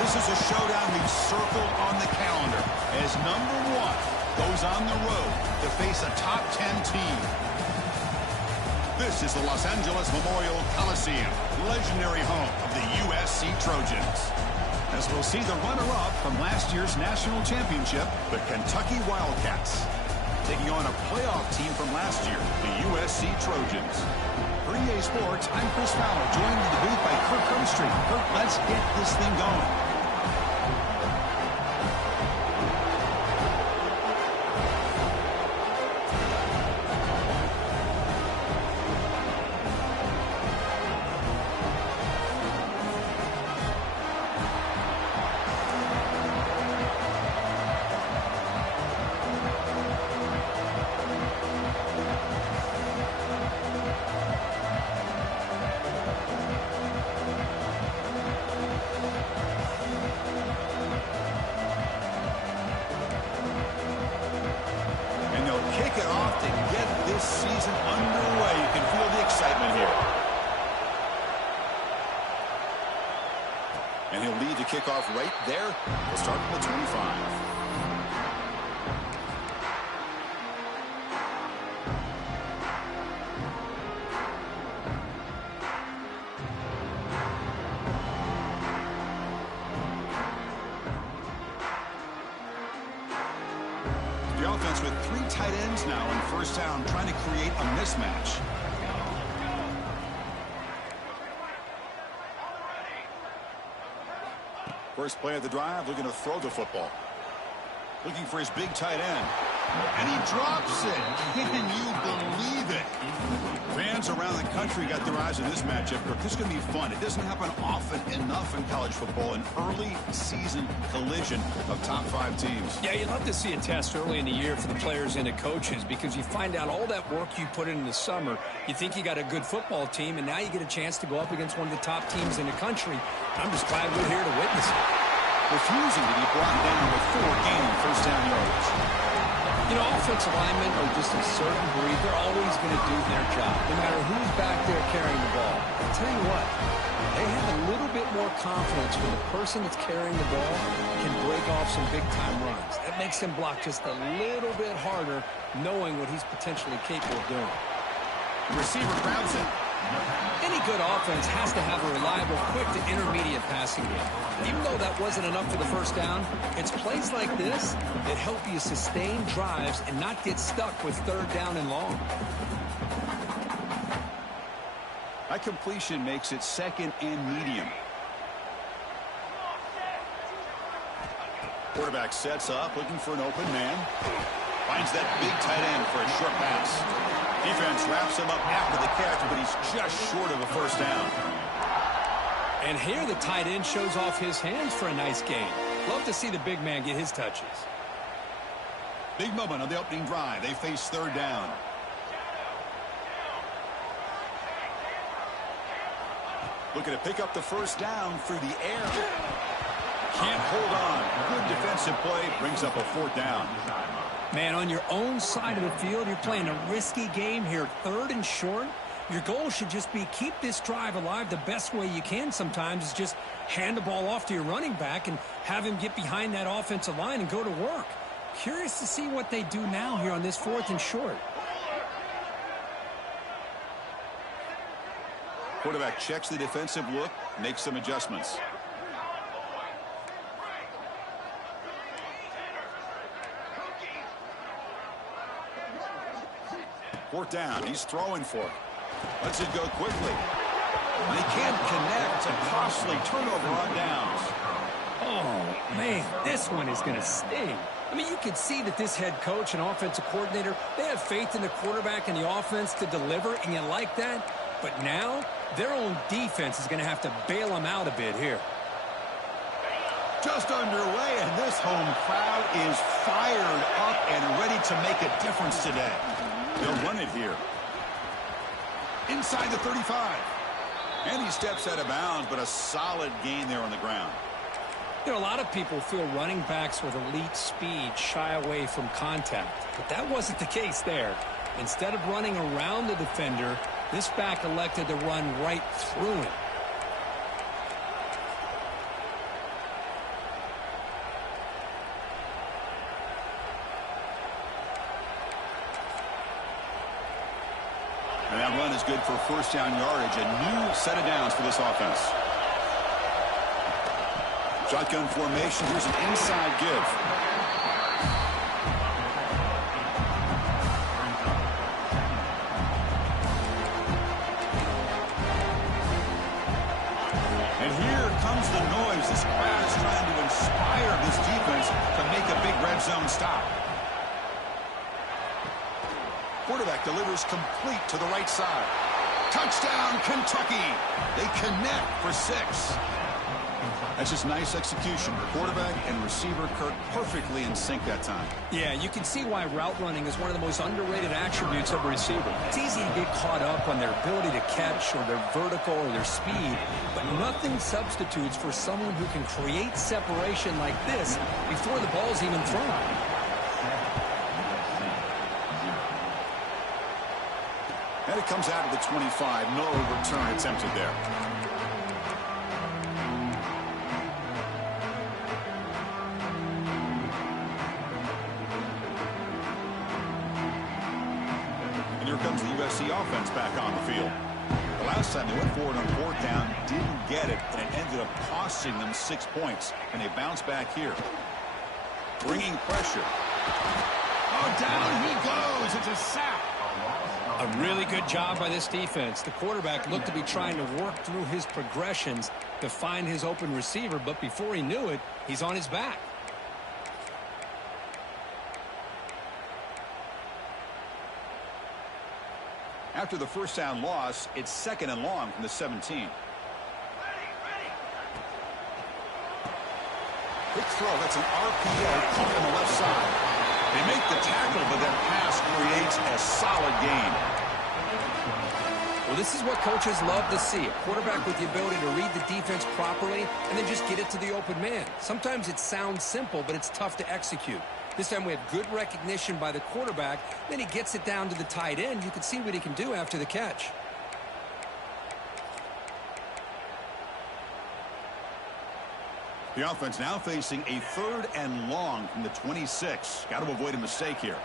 This is a showdown we've circled on the calendar as number one goes on the road to face a top 10 team. This is the Los Angeles Memorial Coliseum, legendary home of the USC Trojans. As we'll see the runner-up from last year's national championship, the Kentucky Wildcats, taking on a playoff team from last year, the USC Trojans. For EA Sports, I'm Chris Fowler, joined in the booth by Kirk Herbstreit. Kirk, let's get this thing going. Kick it off to get this season underway. You can feel the excitement here. And he'll lead the kickoff right there. We'll start from the 25. The offense with 3 tight ends now on first down, trying to create a mismatch. First play of the drive, looking to throw the football. Looking for his big tight end. And he drops it. Can you believe it? Fans around the country got their eyes on this matchup. This is going to be fun. It doesn't happen often enough in college football, an early season collision of top 5 teams. Yeah, you'd love to see a test early in the year for the players and the coaches, because you find out all that work you put in the summer. You think you got a good football team, and now you get a chance to go up against one of the top teams in the country. I'm just glad we're here to witness it. Refusing to be brought down with 4 gaining first down yardage. You know, offensive linemen are just a certain breed. They're always going to do their job, no matter who's back there carrying the ball. I'll tell you what, they have a little bit more confidence when the person that's carrying the ball can break off some big-time runs. That makes them block just a little bit harder, knowing what he's potentially capable of doing. The receiver grabs it. Any good offense has to have a reliable, quick to intermediate passing game. Even though that wasn't enough for the first down, it's plays like this that help you sustain drives and not get stuck with 3rd down and long. That completion makes it 2nd and medium. Quarterback sets up, looking for an open man. Finds that big tight end for a short pass. Defense wraps him up after the catch, but he's just short of a first down. And here the tight end shows off his hands for a nice gain. Love to see the big man get his touches. Big moment on the opening drive. They face 3rd down. Looking to pick up the first down through the air. Can't hold on. Good defensive play. Brings up a 4th down. Man, on your own side of the field, you're playing a risky game here. 3rd and short. Your goal should just be keep this drive alive the best way you can sometimes is just hand the ball off to your running back and have him get behind that offensive line and go to work. Curious to see what they do now here on this 4th and short. Quarterback checks the defensive look, makes some adjustments. Fourth down, he's throwing for it. Lets it go quickly. And he can't connect. A costly turnover on downs. Oh, man, this one is going to sting. I mean, you can see that this head coach and offensive coordinator, they have faith in the quarterback and the offense to deliver, and you like that. But now, their own defense is going to have to bail them out a bit here. Just underway, and this home crowd is fired up and ready to make a difference today. They'll run it here. Inside the 35. And he steps out of bounds, but a solid gain there on the ground. You know, a lot of people feel running backs with elite speed shy away from contact, but that wasn't the case there. Instead of running around the defender, this back elected to run right through him. And that run is good for first down yardage. A new set of downs for this offense. Shotgun formation. Here's an inside give. And here comes the noise. This crowd is trying to inspire this defense to make a big red zone stop. Quarterback delivers complete to the right side. Touchdown, Kentucky. They connect for 6. That's just nice execution. Quarterback and receiver Kirk perfectly in sync that time. Yeah, you can see why route running is one of the most underrated attributes of a receiver. It's easy to get caught up on their ability to catch or their vertical or their speed, but nothing substitutes for someone who can create separation like this before the ball's even thrown. And it comes out of the 25. No return attempted there. And here comes the USC offense back on the field. The last time they went forward on 4th down, didn't get it, and it ended up costing them 6 points. And they bounce back here. Bringing pressure. Oh, down he goes. It's a sack. A really good job by this defense. The quarterback looked to be trying to work through his progressions to find his open receiver, but before he knew it, he's on his back. After the first down loss, it's 2nd and long from the 17. Quick throw. That's an RPO caught on the left side. They make the tackle, but that pass creates a solid gain. Well, this is what coaches love to see. A quarterback with the ability to read the defense properly and then just get it to the open man. Sometimes it sounds simple, but it's tough to execute. This time we have good recognition by the quarterback. Then he gets it down to the tight end. You can see what he can do after the catch. The offense now facing a 3rd and long from the 26. Got to avoid a mistake here.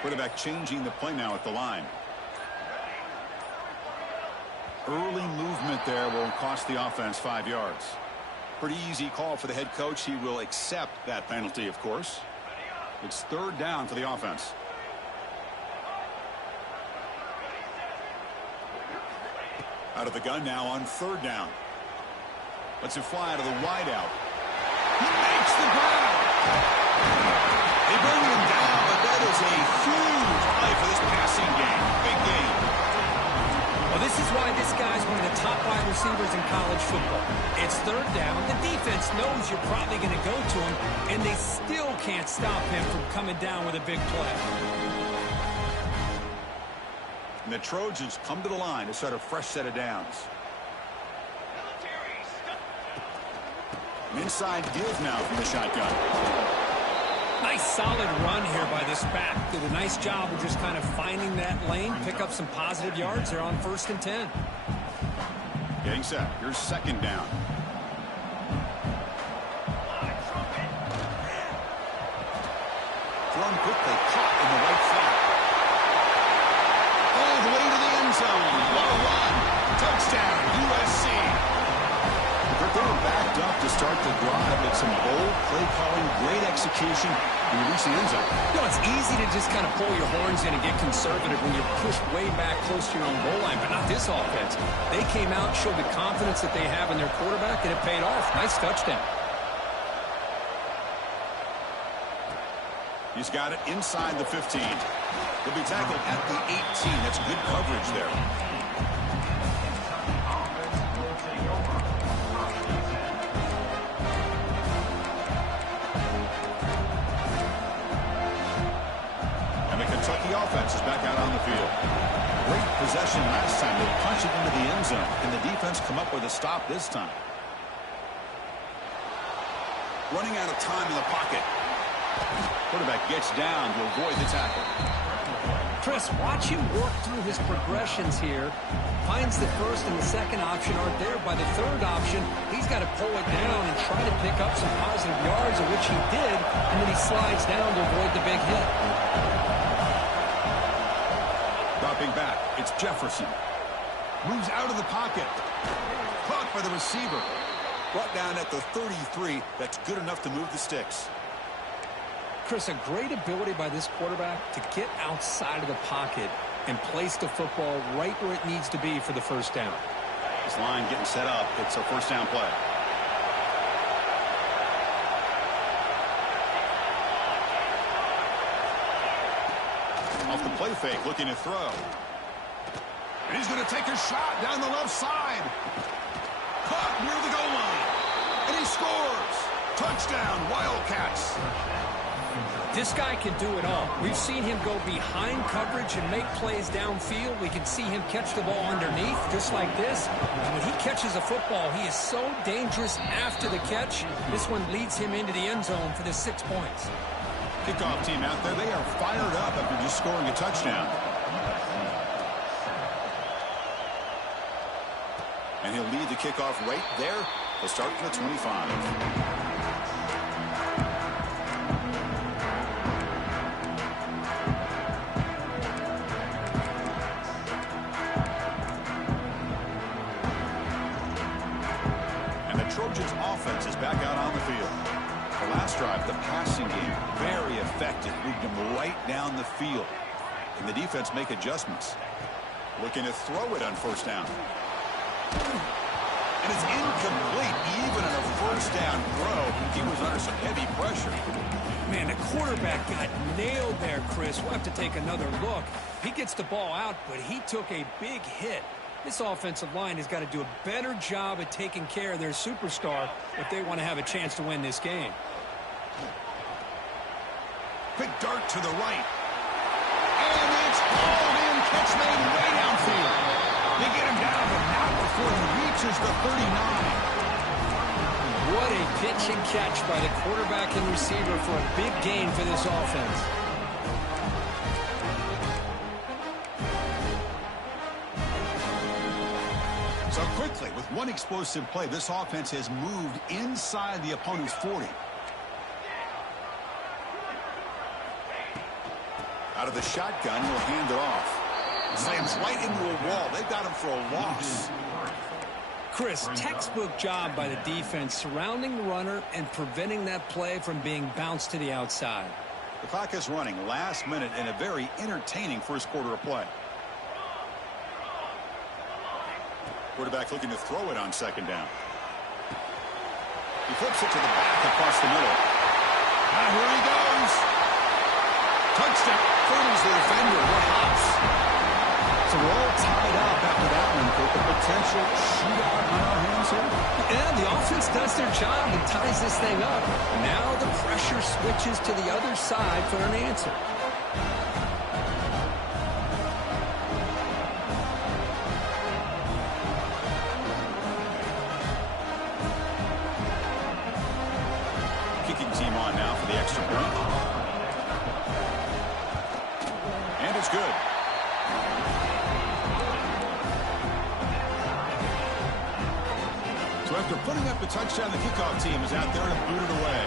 Quarterback changing the play now at the line. Early movement there will cost the offense 5 yards. Pretty easy call for the head coach. He will accept that penalty, of course. It's 3rd down for the offense. Out of the gun now on 3rd down. Lets it fly out of the wideout. He makes the grab. They bring him down, but that is a huge play for this passing game. Big game. Well, this is why this guy's one of the top wide receivers in college football. It's 3rd down. The defense knows you're probably going to go to him, and they still can't stop him from coming down with a big play. And the Trojans come to the line to start a fresh set of downs. Inside give now from the shotgun. Nice solid run here by this back. Did a nice job of just kind of finding that lane, pick up some positive yards. They're on 1st and 10. Getting set. Here's 2nd down. Thrown quickly, caught in the right flat. All the way to the end zone. What a run. Touchdown, USC. They were backed up to start the drive, but some bold play calling, great execution, and you reach the end zone. You know, it's easy to just kind of pull your horns in and get conservative when you're pushed way back close to your own goal line, but not this offense. They came out, showed the confidence that they have in their quarterback, and it paid off. Nice touchdown. He's got it inside the 15. He'll be tackled at the 18. That's good coverage there. The offense is back out on the field. Great possession last time. They punched it into the end zone. Can the defense come up with a stop this time? Running out of time in the pocket. Quarterback gets down to avoid the tackle. Chris, watch him work through his progressions here. Finds the 1st and the 2nd option aren't there. By the 3rd option, he's got to pull it down and try to pick up some positive yards, of which he did, and then he slides down to avoid the big hit. Dropping back, it's Jefferson. Moves out of the pocket. Caught by the receiver. Brought down at the 33. That's good enough to move the sticks. Chris, a great ability by this quarterback to get outside of the pocket and place the football right where it needs to be for the first down. This line getting set up. It's a first down play. Off the play fake, looking to throw. And he's going to take a shot down the left side. Caught near the goal line. And he scores. Touchdown, Wildcats. This guy can do it all. We've seen him go behind coverage and make plays downfield. We can see him catch the ball underneath, just like this. And when he catches a football, he is so dangerous after the catch. This one leads him into the end zone for the 6 points. Kickoff team out there, they are fired up after just scoring a touchdown. And he'll lead the kickoff right there. He'll start from the 25. Trojans offense is back out on the field. The last drive, the passing game, very effective. Moved them right down the field. And the defense make adjustments. Looking to throw it on first down. And it's incomplete, even on a first down throw. He was under some heavy pressure. Man, the quarterback got nailed there, Chris. We'll have to take another look. He gets the ball out, but he took a big hit. This offensive line has got to do a better job at taking care of their superstar if they want to have a chance to win this game. Big dart to the right. And it's hauled in. Catch made way downfield. They get him down, but not before he reaches the 39. What a pitch and catch by the quarterback and receiver for a big gain for this offense. So quickly, with one explosive play, this offense has moved inside the opponent's 40. Out of the shotgun, he'll hand it off. Slams right into a wall. They've got him for a loss. Chris, textbook job by the defense surrounding the runner and preventing that play from being bounced to the outside. The clock is running last minute in a very entertaining first quarter of play. Quarterback looking to throw it on second down. He flips it to the back across the middle. And here he goes. Touchdown. Hurdles the defender. What hops. So we're all tied up after that one for the potential shootout on our hands here. Yeah, the offense does their job and ties this thing up. Now the pressure switches to the other side for an answer. Team on now for the extra point. And it's good. So after putting up the touchdown, the kickoff team is out there to boot it away.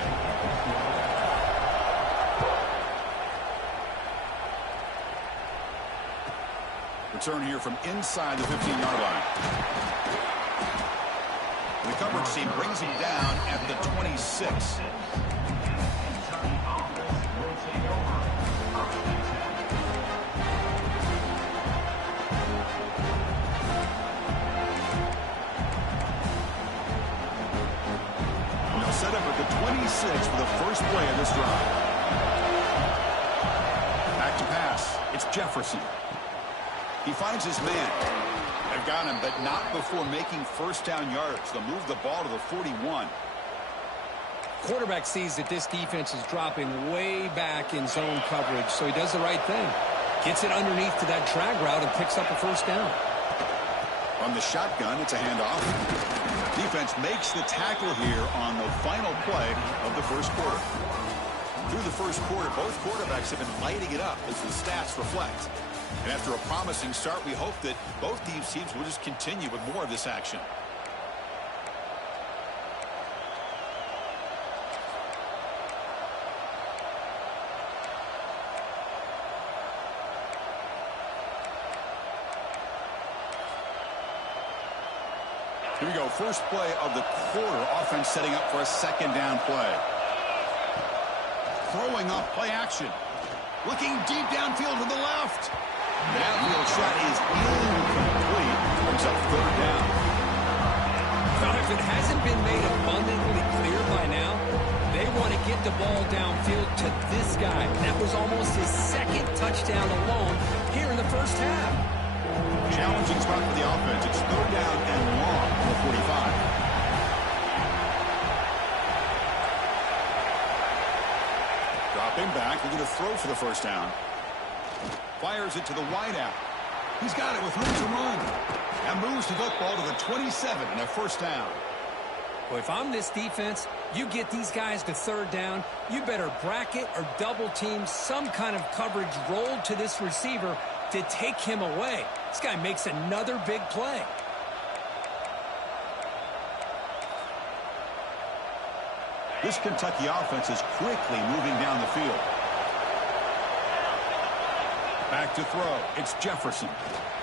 Return here from inside the 15-yard line. The coverage team brings him down at the 26. Set up at the 26 for the first play of this drive. Back to pass. It's Jefferson. He finds his man. They've got him, but not before making first down yards. They'll move the ball to the 41. Quarterback sees that this defense is dropping way back in zone coverage, so he does the right thing. Gets it underneath to that drag route and picks up a first down. On the shotgun, it's a handoff. Defense makes the tackle here on the final play of the first quarter. Through the first quarter, both quarterbacks have been lighting it up as the stats reflect. And after a promising start, we hope that both these teams will just continue with more of this action. Here we go. First play of the quarter. Offense setting up for a second down play. Throwing off play action. Looking deep downfield to the left. That field shot is incomplete. Brings up third down. Well, if it hasn't been made abundantly clear by now, they want to get the ball downfield to this guy. That was almost his second touchdown alone here in the first half. Challenging spot for the offense. It's third down and long from the 45. Dropping back, looking to throw for the first down. Fires it to the wideout. He's got it with room to run. And moves the football to the 27 and a first down. Well, if I'm this defense, you get these guys to third down, you better bracket or double team some kind of coverage rolled to this receiver to take him away. This guy makes another big play. This Kentucky offense is quickly moving down the field. Back to throw. It's Jefferson.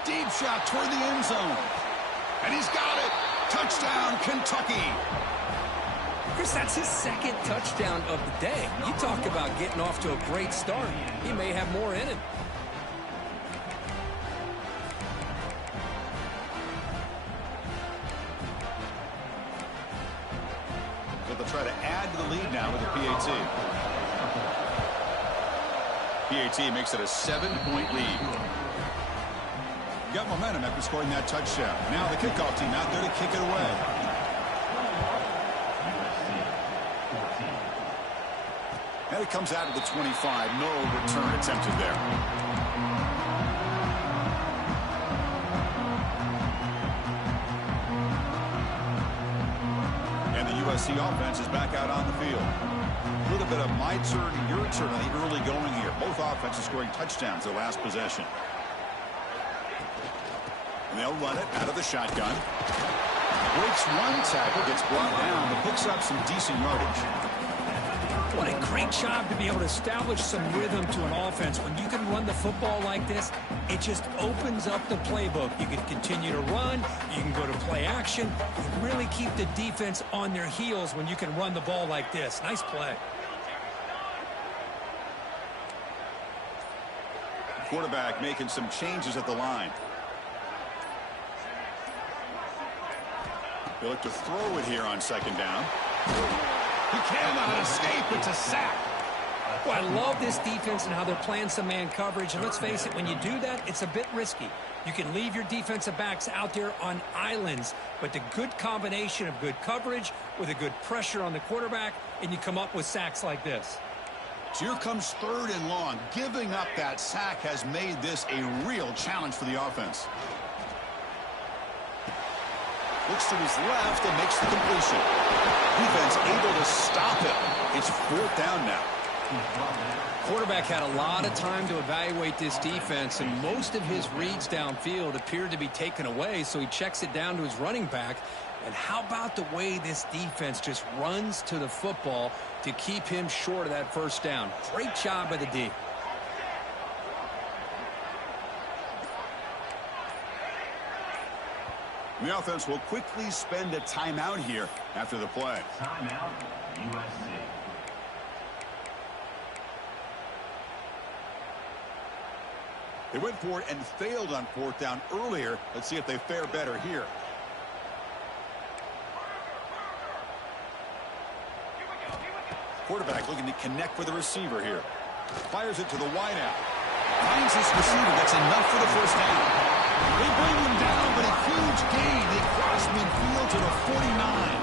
Deep shot toward the end zone. And he's got it. Touchdown, Kentucky. Chris, that's his second touchdown of the day. You talk about getting off to a great start. He may have more in him. So they'll try to add to the lead now with the PAT. PAT makes it a 7-point lead. Got momentum after scoring that touchdown. Now the kickoff team out there to kick it away. And it comes out of the 25. No return attempted there. And the USC offense is back out on the field. A little bit of my turn, your turn on the early going here. Both offenses scoring touchdowns their last possession. And they'll run it out of the shotgun. Breaks one tackle, gets brought down, but picks up some decent yardage. What a great job to be able to establish some rhythm to an offense. When you can run the football like this, it just opens up the playbook. You can continue to run. You can go to play action. You can really keep the defense on their heels when you can run the ball like this. Nice play. Quarterback making some changes at the line. They look to throw it here on second down. He cannot escape. It's a sack. Well, I love this defense and how they're playing some man coverage. And let's face it, when you do that, it's a bit risky. You can leave your defensive backs out there on islands. But the good combination of good coverage with a good pressure on the quarterback, and you come up with sacks like this. So here comes third and long. Giving up that sack has made this a real challenge for the offense. Looks to his left and makes the completion. Defense able to stop it. It's fourth down now. Quarterback had a lot of time to evaluate this defense, and most of his reads downfield appeared to be taken away, so he checks it down to his running back. And how about the way this defense just runs to the football to keep him short of that first down? Great job by the D. The offense will quickly spend a timeout here after the play. Timeout, USC. They went for it and failed on fourth down earlier. Let's see if they fare better here. Quarterback looking to connect with the receiver here. Fires it to the wideout. Finds this receiver. That's enough for the first down. They bring him down, but a huge gain. They cross midfield to the 49.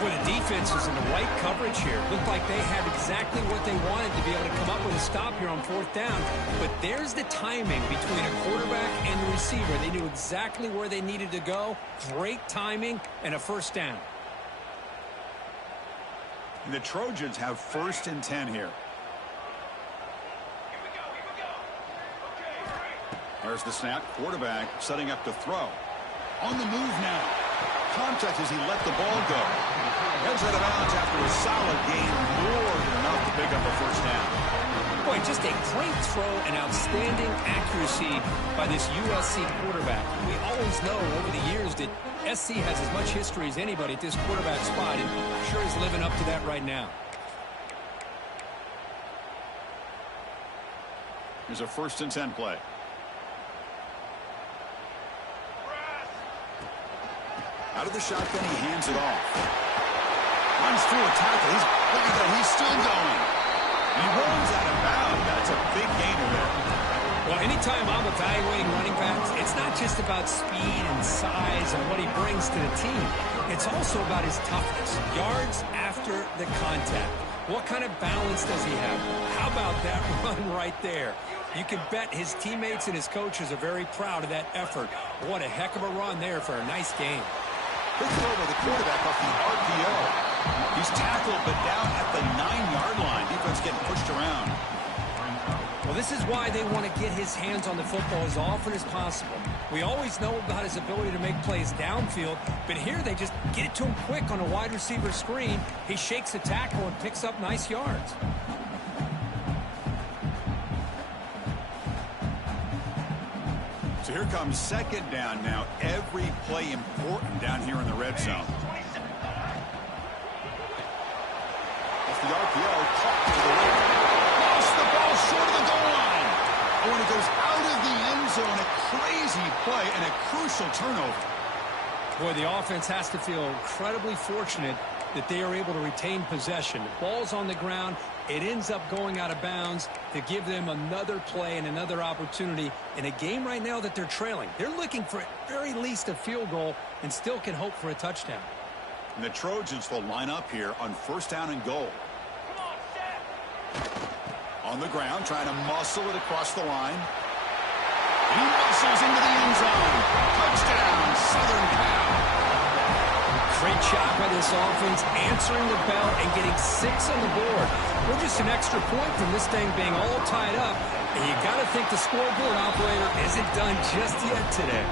Well, the defense is in the right coverage here. Looked like they had exactly what they wanted to be able to come up with a stop here on fourth down. But there's the timing between a quarterback and the receiver. They knew exactly where they needed to go. Great timing and a first down. And the Trojans have first and 10 here. There's the snap. Quarterback setting up to throw. On the move now. Contact as he let the ball go. Heads out of bounds after a solid gain. More than enough to pick up a first down. Boy, just a great throw and outstanding accuracy by this USC quarterback. We always know over the years that SC has as much history as anybody at this quarterback spot, and sure is living up to that right now. Here's a 1st and 10 play. Out of the shotgun, he hands it off. Runs through a tackle. Look at that. He's still going. He rolls out of bounds. That's a big gainer there. Well, anytime I'm evaluating running backs, it's not just about speed and size and what he brings to the team. It's also about his toughness. Yards after the contact. What kind of balance does he have? How about that run right there? You can bet his teammates and his coaches are very proud of that effort. What a heck of a run there for a nice game. Quick throw by the quarterback off the RPO. He's tackled, but down at the 9-yard line. Defense getting pushed around. Well, this is why they want to get his hands on the football as often as possible. We always know about his ability to make plays downfield, but here they just get it to him quick on a wide receiver screen. He shakes the tackle and picks up nice yards. So here comes 2nd down now. Every play important down here in the red zone. Off the RPO, caught to the right. Lost the ball short of the goal line. And when it goes out of the end zone, a crazy play and a crucial turnover. Boy, the offense has to feel incredibly fortunate that they are able to retain possession. The ball's on the ground. It ends up going out of bounds to give them another play and another opportunity in a game right now that they're trailing. They're looking for at very least a field goal and still can hope for a touchdown. And the Trojans will line up here on 1st down and goal. On the ground, trying to muscle it across the line. He muscles into the end zone. Touchdown, Southern Cal. Great job by this offense, answering the bell and getting 6 on the board. We're just an extra point from this thing being all tied up. And you got to think the scoreboard operator isn't done just yet today.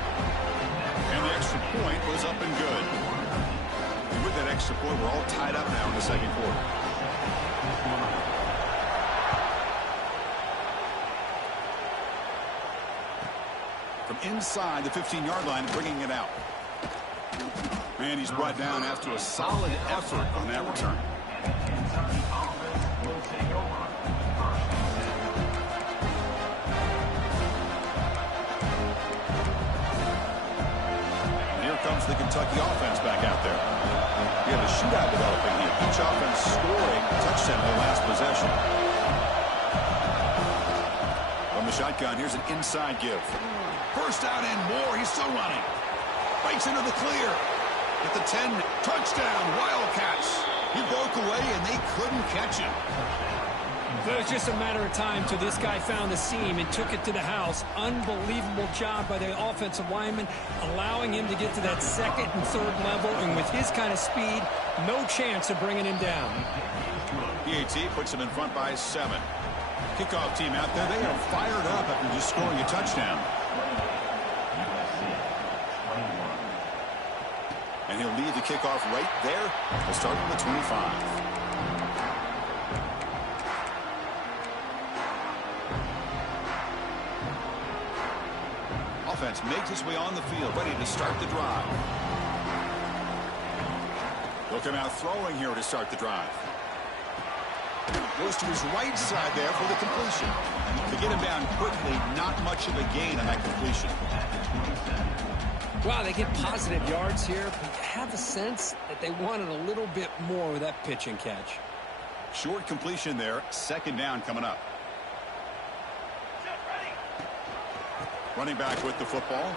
And the extra point was up and good. And with that extra point, we're all tied up now in the 2nd quarter. From inside the 15-yard line, bringing it out. And he's brought down after a solid effort on that return. And here comes the Kentucky offense back out there. We have a shootout developing here. Each offense scoring a touchdown in the last possession. From the shotgun, here's an inside give. 1st down and more. He's still running. Breaks into the clear. At the 10, touchdown, Wildcats. He broke away, and they couldn't catch him. It was just a matter of time till this guy found the seam and took it to the house. Unbelievable job by the offensive lineman, allowing him to get to that 2nd and 3rd level. And with his kind of speed, no chance of bringing him down. PAT puts him in front by 7. Kickoff team out there. They are fired up after just scoring a touchdown. And he'll lead the kickoff right there. We'll start on the 25. Offense makes its way on the field, ready to start the drive. They'll come out throwing here to start the drive. Goes to his right side there for the completion. To get him down quickly, not much of a gain on that completion. Wow, they get positive yards here, but you have a sense that they wanted a little bit more with that pitch and catch. Short completion there. 2nd down coming up. Running back with the football.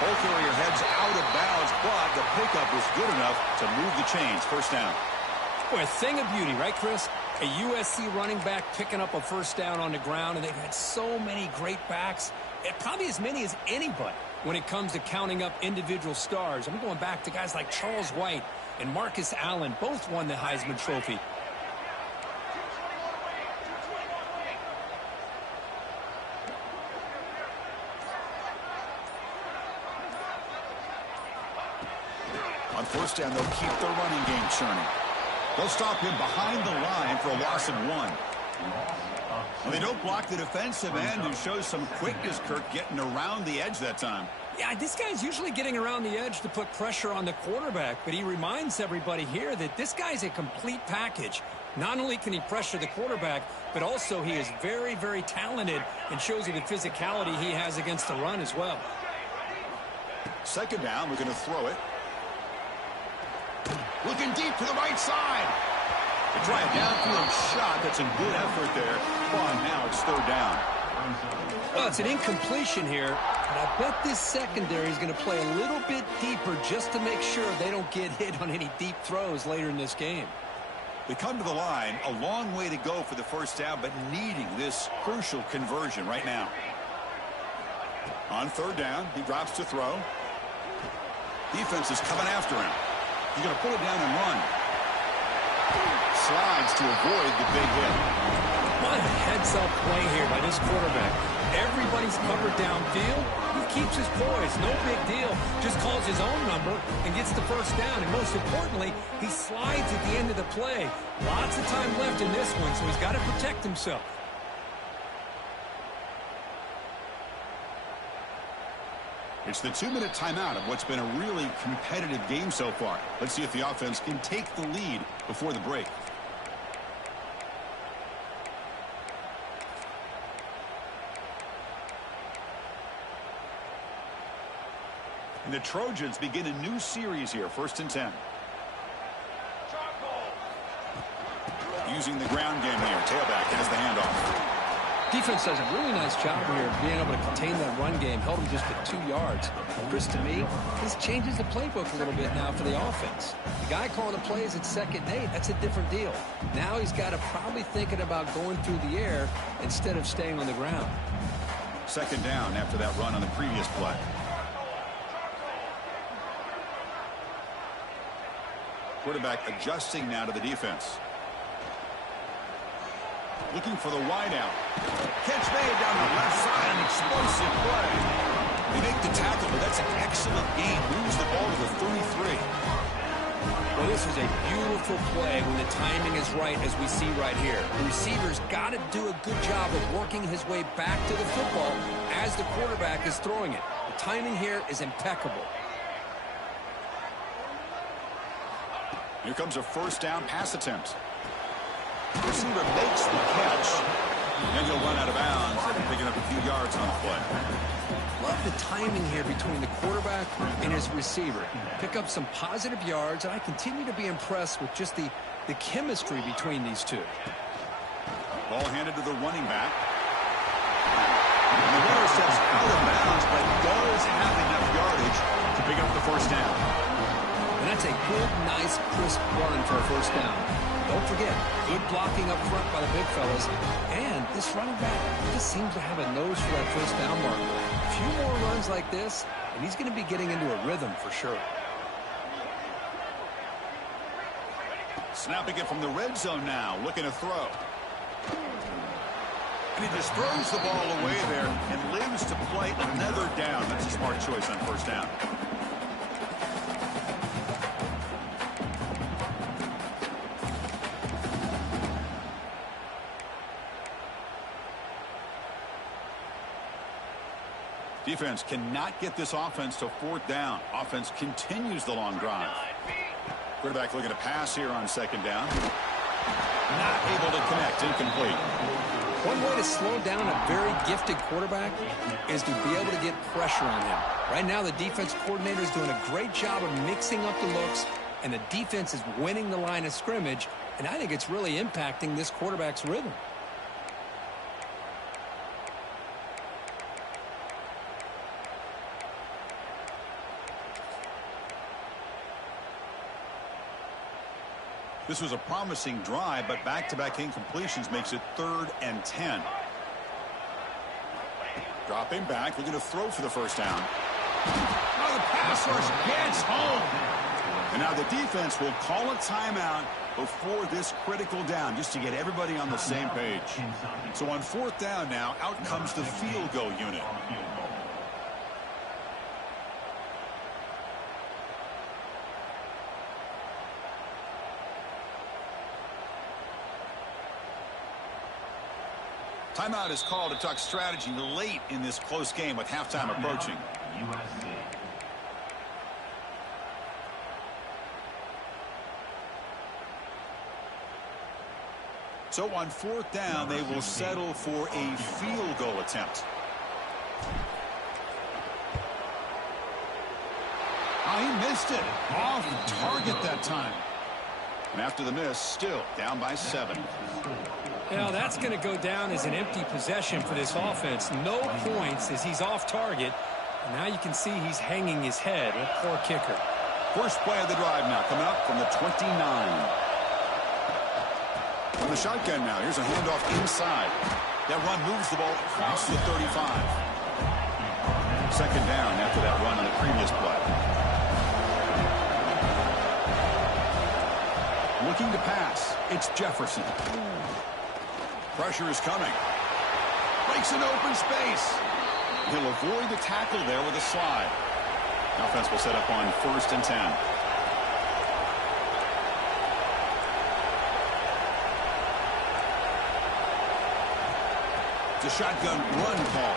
Ball carrier heads out of bounds, but the pickup was good enough to move the chains. 1st down. Boy, a thing of beauty, right, Chris? A USC running back picking up a 1st down on the ground, and they've had so many great backs, and probably as many as anybody when it comes to counting up individual stars. I'm going back to guys like Charles White and Marcus Allen. Both won the Heisman Trophy. On 1st down, they'll keep their running game churning. They'll stop him behind the line for a loss of 1. Well, they don't block the defensive end, who shows some quickness, Kirk, getting around the edge that time. Yeah, this guy's usually getting around the edge to put pressure on the quarterback, but he reminds everybody here that this guy's a complete package. Not only can he pressure the quarterback, but also he is very, very talented and shows you the physicality he has against the run as well. Second down, we're going to throw it. Looking deep to the right side. They try a downfield shot. That's a good effort there. Well, now it's third down. Well, it's an incompletion here, but I bet this secondary is going to play a little bit deeper just to make sure they don't get hit on any deep throws later in this game. They come to the line, a long way to go for the first down, but needing this crucial conversion right now. On third down, he drops to throw. Defense is coming after him. He's going to pull it down and run. Slides to avoid the big hit. What a heads-up play here by this quarterback. Everybody's covered downfield. He keeps his poise. No big deal. Just calls his own number and gets the first down. And most importantly, he slides at the end of the play. Lots of time left in this one, so he's got to protect himself. It's the 2-minute timeout of what's been a really competitive game so far. Let's see if the offense can take the lead before the break. And the Trojans begin a new series here, 1st and 10. Using the ground game here. Tailback has the handoff. Defense does a really nice job here of being able to contain that run game. Held him just at 2 yards. Chris, to me, this changes the playbook a little bit now for the offense. The guy calling the plays at 2nd and 8, that's a different deal. Now he's got to probably thinking about going through the air instead of staying on the ground. 2nd down after that run on the previous play. Quarterback adjusting now to the defense. Looking for the wide out. Catch made down the left side. An explosive play. They make the tackle, but that's an excellent gain. Moves the ball to the 33. Well, this is a beautiful play when the timing is right, as we see right here. The receiver's got to do a good job of working his way back to the football as the quarterback is throwing it. The timing here is impeccable. Here comes a 1st down pass attempt. The receiver makes the catch, and he'll run out of bounds after picking up a few yards on the play. Love the timing here between the quarterback and his receiver. Pick up some positive yards, and I continue to be impressed with just the chemistry between these two. Ball handed to the running back. And the runner steps out of bounds, but does have enough yardage to pick up the 1st down. And that's a good, nice, crisp run for a 1st down. Don't forget, good blocking up front by the big fellas. And this running back just seems to have a nose for that 1st down marker. A few more runs like this, and he's going to be getting into a rhythm for sure. Snapping it from the red zone now, looking to throw. And he just throws the ball away there and lives to play another down. That's a smart choice on 1st down. Defense cannot get this offense to 4th down. Offense continues the long drive. Quarterback looking to pass here on 2nd down. Not able to connect. Incomplete. One way to slow down a very gifted quarterback is to be able to get pressure on him. Right now, the defense coordinator is doing a great job of mixing up the looks, and the defense is winning the line of scrimmage, and I think it's really impacting this quarterback's rhythm. This was a promising drive, but back-to-back incompletions makes it 3rd and 10. Dropping back, looking to throw for the 1st down. Now the pass rush gets home. And now the defense will call a timeout before this critical down, just to get everybody on the same page. So on 4th down now, out comes the field goal unit. Timeout is called to talk strategy late in this close game with halftime approaching. So on 4th down, they will settle for a field goal attempt. Oh, he missed it. Off target that time. And after the miss, still down by 7. Now that's going to go down as an empty possession for this offense. No points as he's off target. And now you can see he's hanging his head. A poor kicker. First play of the drive now coming up from the 29. From the shotgun now. Here's a handoff inside. That run moves the ball across the 35. Second down after that run on the previous play. Looking to pass. It's Jefferson. Pressure is coming. Breaks into open space. He'll avoid the tackle there with a slide. Offense will set up on 1st and 10. It's a shotgun run call.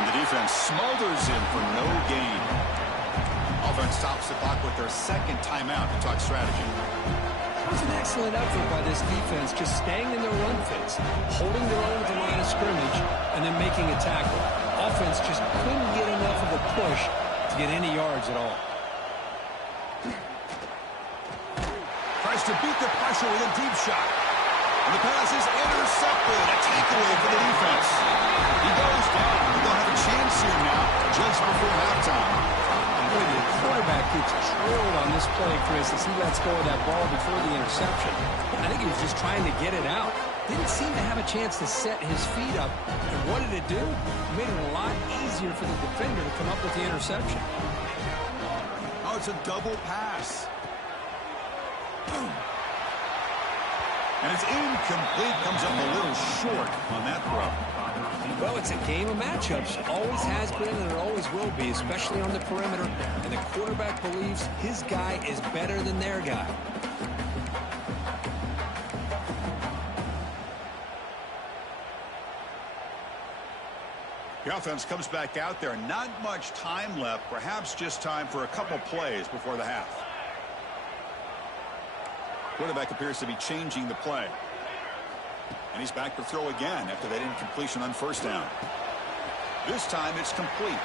And the defense smothers him for no gain. Offense stops the clock with their second timeout to talk strategy. It was an excellent effort by this defense, just staying in their run fits, holding their own at the line of scrimmage, and then making a tackle. Offense just couldn't get enough of a push to get any yards at all. Tries to beat the pressure with a deep shot. And the pass is intercepted. A takeaway for the defense. He goes down. They'll have a chance here now just before halftime. The quarterback gets trailed on this play, Chris, as he lets go of that ball before the interception. I think he was just trying to get it out. Didn't seem to have a chance to set his feet up. And what did it do? It made it a lot easier for the defender to come up with the interception. Oh, it's a double pass. And it's incomplete. Comes up a little short on that throw. Well, it's a game of matchups. Always has been and it always will be, especially on the perimeter. And the quarterback believes his guy is better than their guy. The offense comes back out there. Not much time left. Perhaps just time for a couple plays before the half. Quarterback appears to be changing the play. And he's back to throw again after that incompletion on 1st down. This time it's complete.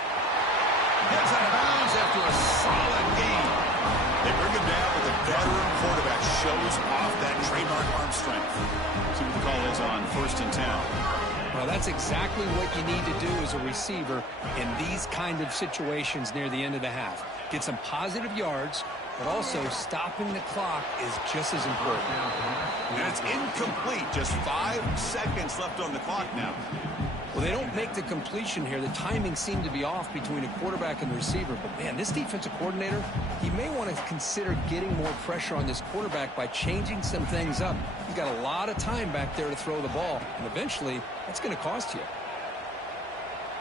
Gets out of bounds after a solid game. They bring him down, but the veteran quarterback shows off that trademark arm strength. See what the call is on 1st and 10. Well, that's exactly what you need to do as a receiver in these kind of situations near the end of the half. Get some positive yards, but also stopping the clock is just as important. And it's incomplete. Just 5 seconds left on the clock now. Well, they don't make the completion here. The timing seemed to be off between a quarterback and the receiver. But, man, this defensive coordinator, he may want to consider getting more pressure on this quarterback by changing some things up. He's got a lot of time back there to throw the ball. And eventually, that's going to cost you.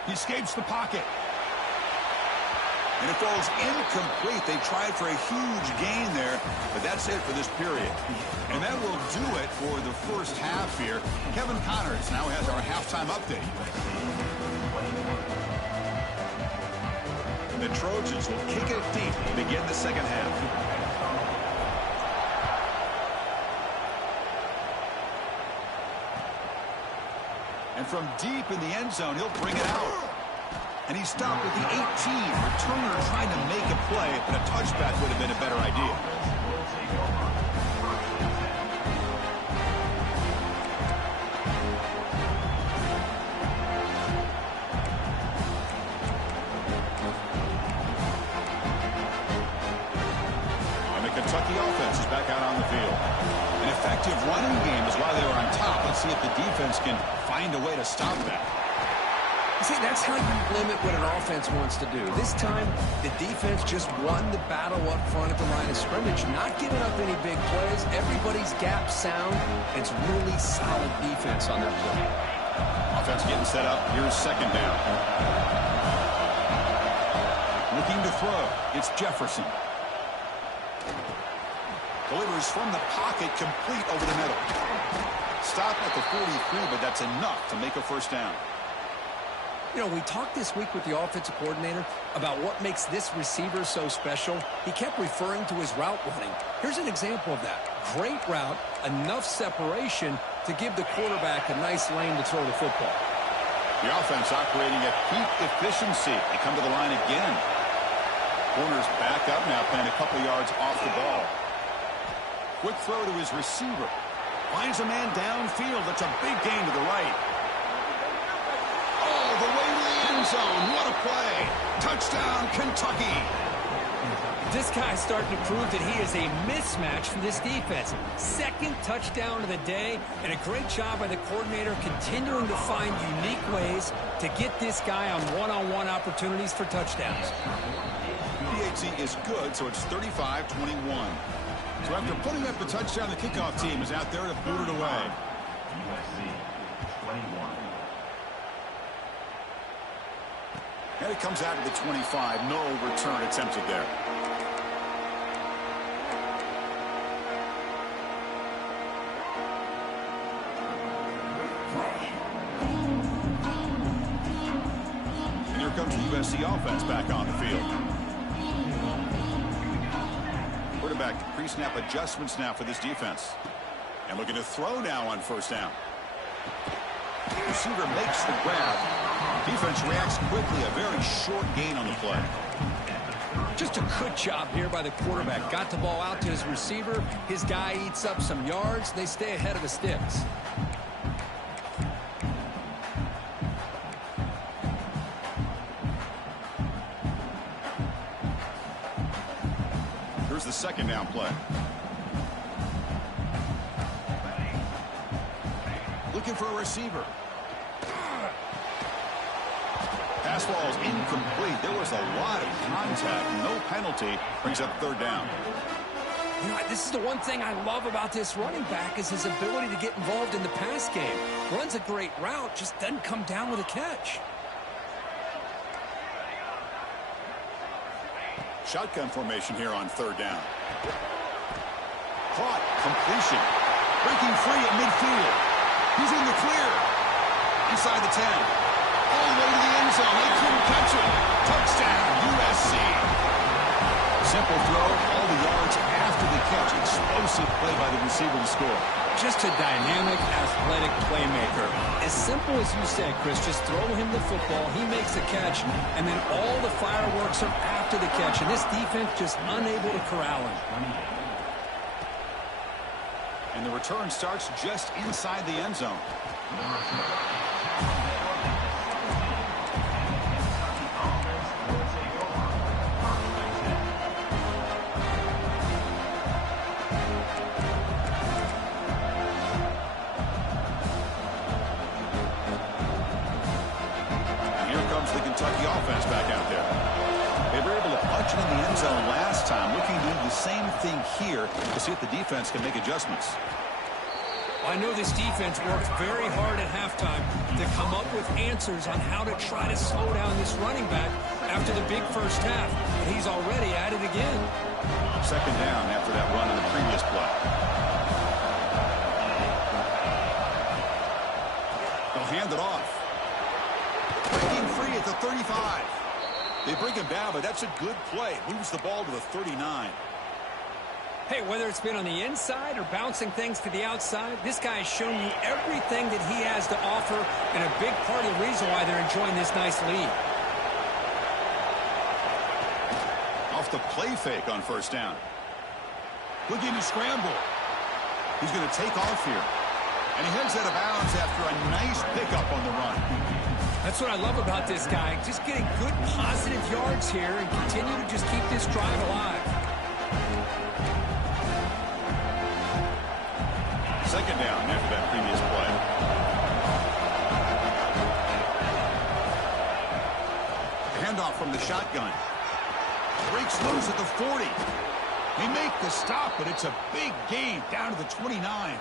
He escapes the pocket. And it falls incomplete. They tried for a huge gain there, but that's it for this period. And that will do it for the first half here. Kevin Connors now has our halftime update. And the Trojans will kick it deep to begin the second half. And from deep in the end zone, he'll bring it out. And he stopped at the 18. Returner trying to make a play, but a touchback would have been a better idea. And the Kentucky offense is back out on the field. An effective running game is why they were on top. Let's see if the defense can find a way to stop that. See, that's how you limit what an offense wants to do. This time, the defense just won the battle up front at the line of scrimmage, not giving up any big plays. Everybody's gap sound. It's really solid defense on that play. Offense getting set up. Here's second down. Looking to throw. It's Jefferson. Delivers from the pocket, complete over the middle. Stop at the 43, but that's enough to make a first down. You know, we talked this week with the offensive coordinator about what makes this receiver so special. He kept referring to his route running. Here's an example of that. great route, enough separation to give the quarterback a nice lane to throw the football. The offense operating at peak efficiency. They come to the line again. Corner's back up now, playing a couple yards off the ball. Quick throw to his receiver. Finds a man downfield. That's a big gain to the right. All the way to the end zone. What a play. Touchdown, Kentucky. This guy's starting to prove that he is a mismatch for this defense. Second touchdown of the day, and a great job by the coordinator continuing to find unique ways to get this guy on one-on-one opportunities for touchdowns. PAT is good, so it's 35-21. So after putting up the touchdown, the kickoff team is out there to boot it away. USC 21. And it comes out to the 25. No return attempted there. And here comes the USC offense back on the field. Quarterback pre-snap adjustments now for this defense. And looking to throw now on first down. Receiver makes the grab. Defense reacts quickly. A very short gain on the play. Just a good job here by the quarterback. Got the ball out to his receiver. His guy eats up some yards. They stay ahead of the sticks. Here's the second down play. Looking for a receiver. Pass ball is incomplete. There was a lot of contact. No penalty. Brings up third down. You know, this is the one thing I love about this running back is his ability to get involved in the pass game. Runs a great route, just doesn't come down with a catch. Shotgun formation here on third down. Caught. Completion. Breaking free at midfield. He's in the clear. Inside the 10. All the way to the end zone. They couldn't catch him. Touchdown, USC. Simple throw. All the yards after the catch. Explosive play by the receiver to score. Just a dynamic, athletic playmaker. As simple as you said, Chris, just throw him the football. He makes a catch, and then all the fireworks are after the catch. And this defense just unable to corral him. And the return starts just inside the end zone. Kentucky offense back out there. They were able to punch it in the end zone last time. Looking to do the same thing here to see if the defense can make adjustments. I know this defense worked very hard at halftime to come up with answers on how to try to slow down this running back after the big first half. But he's already at it again. Second down after that run on the previous play. They'll hand it off. Breaking free at the 35. They bring him down, but that's a good play. Moves the ball to the 39. Hey, whether it's been on the inside or bouncing things to the outside, this guy has shown you everything that he has to offer, and a big part of the reason why they're enjoying this nice lead. Off the play fake on first down. Looking to scramble. He's going to take off here. And he heads out of bounds after a nice pickup on the run. That's what I love about this guy. Just getting good positive yards here and continue to just keep this drive alive. Second down after that previous play. Handoff from the shotgun. Breaks loose at the 40. They make the stop, but it's a big gain down to the 29.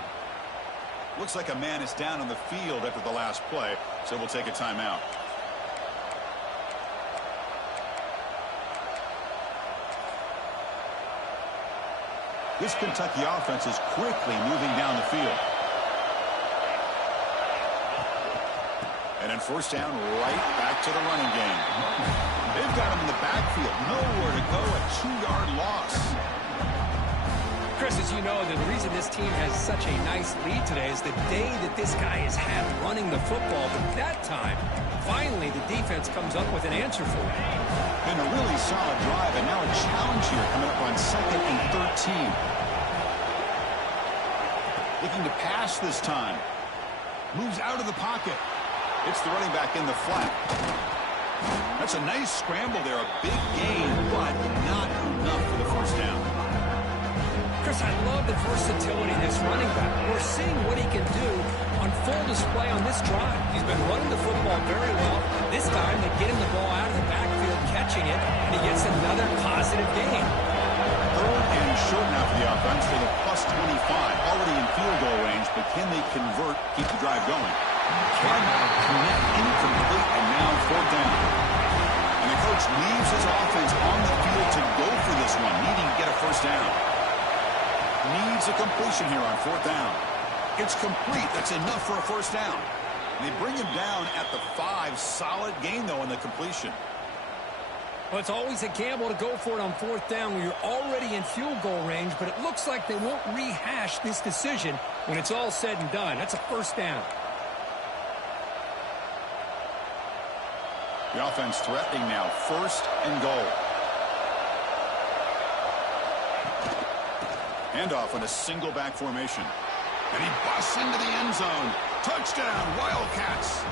Looks like a man is down on the field after the last play, so we'll take a timeout. This Kentucky offense is quickly moving down the field. And then first down, right back to the running game. They've got him in the backfield. Nowhere to go, a 2-yard loss. Chris, as you know, the reason this team has such a nice lead today is the day that this guy has had running the football. But that time, finally, the defense comes up with an answer for it. Been a really solid drive, and now a challenge here coming up on 2nd and 13. Looking to pass this time. Moves out of the pocket. It's the running back in the flat. That's a nice scramble there, a big gain, but not enough for the first down. Chris, I love the versatility of this running back. We're seeing what he can do on full display on this drive. He's been running the football very well. This time, they get him the ball out of the backfield, catching it, and he gets another positive gain. 3rd and short now for the offense for the +25. Already in field goal range, but can they convert, keep the drive going? Cannot connect, incomplete, and now 4th down. And the coach leaves his offense on the field to go for this one, needing to get a first down. Needs a completion here on 4th down. It's complete. That's enough for a first down. They bring him down at the 5. Solid gain, though, in the completion. Well, it's always a gamble to go for it on 4th down when you're already in field goal range, but it looks like they won't rehash this decision when it's all said and done. That's a first down. The offense threatening now, 1st and goal. Handoff on a single back formation. And he busts into the end zone. Touchdown, Wildcats.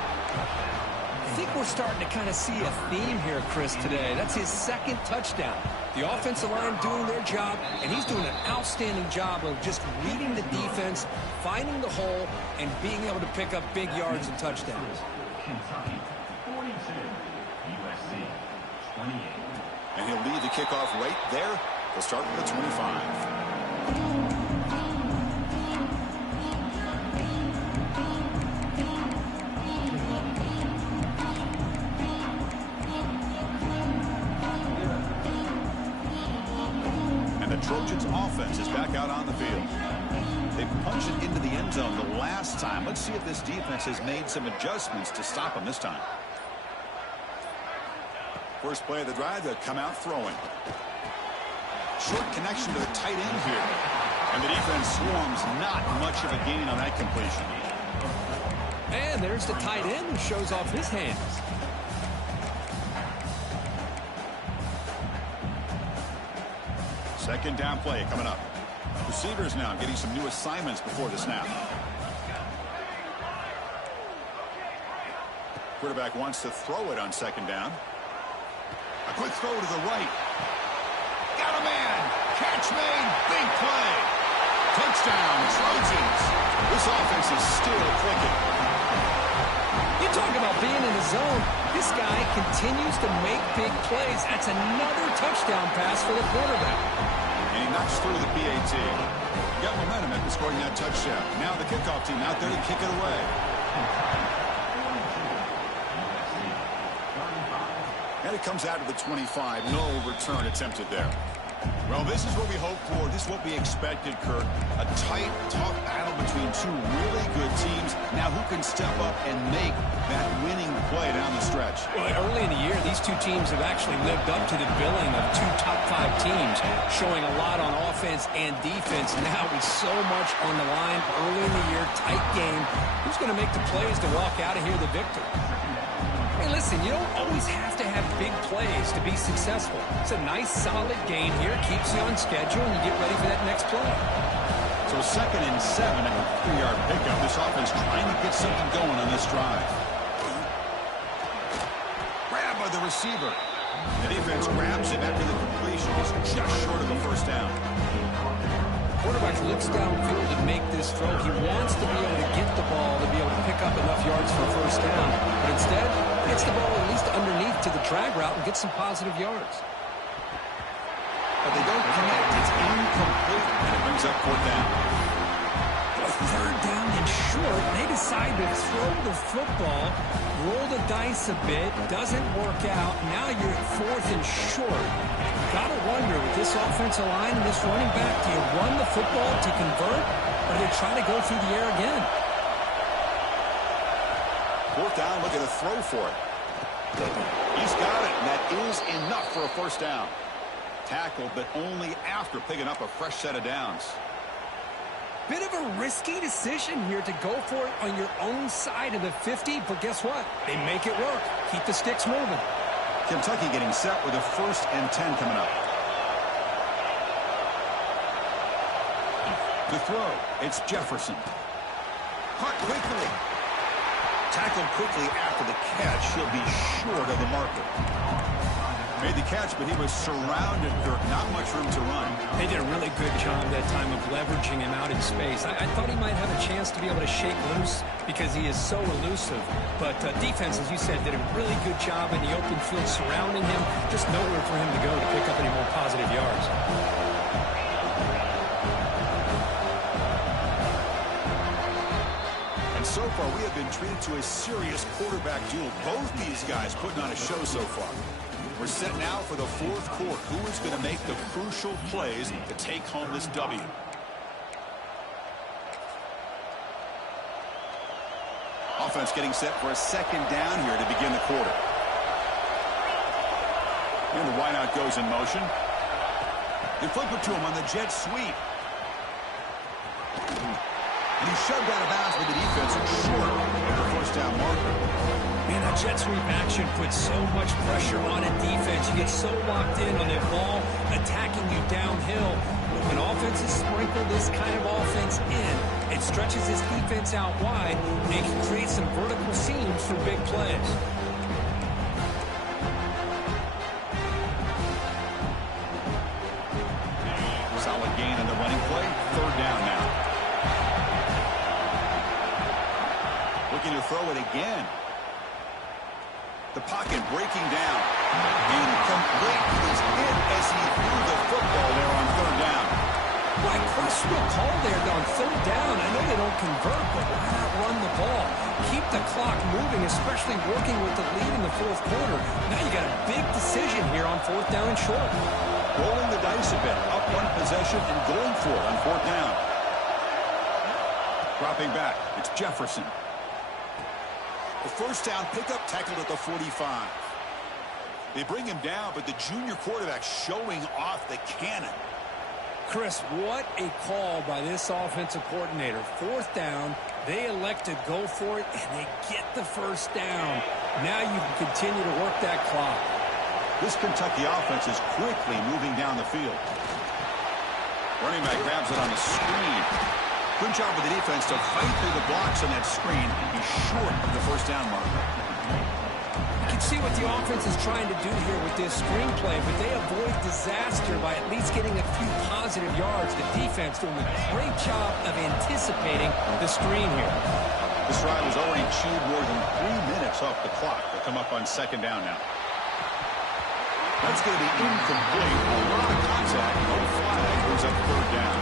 I think we're starting to kind of see a theme here, Chris, today. That's his 2nd touchdown. The offensive line doing their job, and he's doing an outstanding job of just reading the defense, finding the hole, and being able to pick up big yards and touchdowns. Kentucky 42, USC 28. And he'll lead the kickoff right there. They'll start with the 25. Trojans offense is back out on the field. They punched it into the end zone the last time. Let's see if this defense has made some adjustments to stop them this time. First play of the drive, they'll come out throwing. Short connection to the tight end here. And the defense swarms, not much of a gain on that completion. And there's the tight end who shows off his hands. Second down play coming up. Receivers now getting some new assignments before the snap. Quarterback wants to throw it on 2nd down. A quick throw to the right. Got a man. Catch made. Big play. Touchdown, Trojans. This offense is still clicking. You talk about being in the zone. This guy continues to make big plays. That's another touchdown pass for the quarterback. And he knocks through the PAT. Got momentum after scoring that touchdown. Now the kickoff team out there to kick it away. And it comes out to the 25. No return attempted there. Well, this is what we hoped for. This is what we expected, Kurt. A tight, tough battle between two really good teams. Now who can step up and make that winning play down the stretch? Well, early in the year, these two teams have actually lived up to the billing of 2 top-5 teams, showing a lot on offense and defense. Now with so much on the line early in the year, tight game. Who's going to make the plays to walk out of here the victor? Hey, listen, you don't always have to have big plays to be successful. It's a nice, solid gain here. Keeps you on schedule, and you get ready for that next play. So 2nd and 7 and a 3-yard pickup. This offense trying to get something going on this drive. Grab by the receiver. The defense grabs him after the completion. He's just short of a first down. Quarterback looks downfield to make this throw. He wants to be able to get the ball to be able to pick up enough yards for a first down. But instead, gets the ball at least underneath to the drag route and gets some positive yards. But they don't connect. It's incomplete. And it brings up 4th down. 3rd down and short. They decide to throw the football, roll the dice a bit. Doesn't work out. Now you're at 4th and short. Gotta wonder, with this offensive line and this running back, do you run the football to convert, or do they try to go through the air again? 4th down, look at a throw for it. He's got it, and that is enough for a first down. Tackled, but only after picking up a fresh set of downs. Bit of a risky decision here to go for it on your own side of the 50, but guess what? They make it work. Keep the sticks moving. Kentucky getting set with a 1st and 10 coming up. To throw, it's Jefferson. Caught quickly. Tackled quickly after the catch. He'll be short of the marker. Made the catch, but he was surrounded, Kirk. Not much room to run. They did a really good job that time of leveraging him out in space. I thought he might have a chance to be able to shake loose because he is so elusive. But defense, as you said, did a really good job in the open field surrounding him. Just nowhere for him to go to pick up any more positive yards. And so far, we have been treated to a serious quarterback duel. Both these guys putting on a show so far. We're set now for the 4th quarter. Who is going to make the crucial plays to take home this W? Offense getting set for a 2nd down here to begin the quarter. And the wideout goes in motion. They flip it to him on the jet sweep. And he's shoved out of bounds with the defense short of the 1st down marker. Man, that jet sweep action puts so much pressure on a defense. You get so locked in on their ball attacking you downhill. When offenses sprinkle this kind of offense in, it stretches this defense out wide and it can create some vertical seams for big plays. Solid gain on the running play. 3rd down now. Looking to throw it again. The pocket breaking down. Incomplete. He's hit as he threw the football there on 3rd down. Why questionable call there on 3rd down? I know they don't convert, but why not run the ball? Keep the clock moving, especially working with the lead in the 4th quarter. Now you got a big decision here on 4th down and short. Rolling the dice a bit. Up 1 possession and going for it on 4th down. Dropping back. It's Jefferson. The 1st down pickup tackled at the 45. They bring him down, but the junior quarterback showing off the cannon. Chris, what a call by this offensive coordinator. 4th down, they elect to go for it, and they get the 1st down. Now you can continue to work that clock. This Kentucky offense is quickly moving down the field. Running back grabs it on the screen. Good job with the defense to fight through the blocks on that screen and be short of the 1st down marker. You can see what the offense is trying to do here with this screenplay, but they avoid disaster by at least getting a few positive yards. The defense doing a great job of anticipating the screen here. This drive has already chewed more than 3 minutes off the clock. They'll come up on 2nd down now. That's going to be incomplete. A lot of contact. No flag. Brings up 3rd down.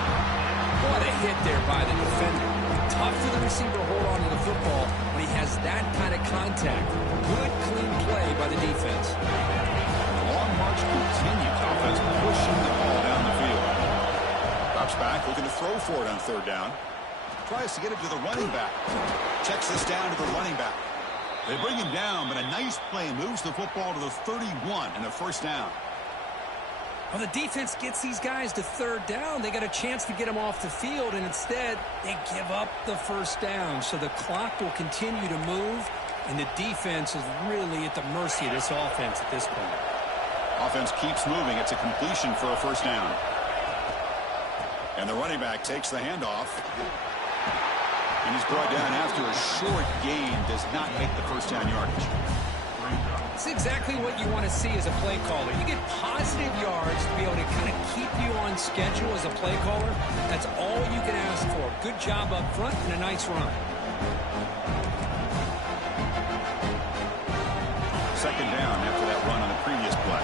What a hit there by the defender. Tough for the receiver to hold on to the football when he has that kind of contact. Good, clean play by the defense. The long march continues. Offense pushing the ball down the field. Drops back, looking to throw for it on 3rd down. Tries to get it to the running back. Checks this down to the running back. They bring him down, but a nice play moves the football to the 31 and a 1st down. Well, the defense gets these guys to 3rd down. They got a chance to get them off the field, and instead they give up the 1st down. So the clock will continue to move, and the defense is really at the mercy of this offense at this point. Offense keeps moving. It's a completion for a 1st down. And the running back takes the handoff. And he's brought down after a short gain. Does not make the 1st down yardage. It's exactly what you want to see as a play caller. You get positive yards to be able to kind of keep you on schedule as a play caller. That's all you can ask for. Good job up front and a nice run. 2nd down after that run on the previous play.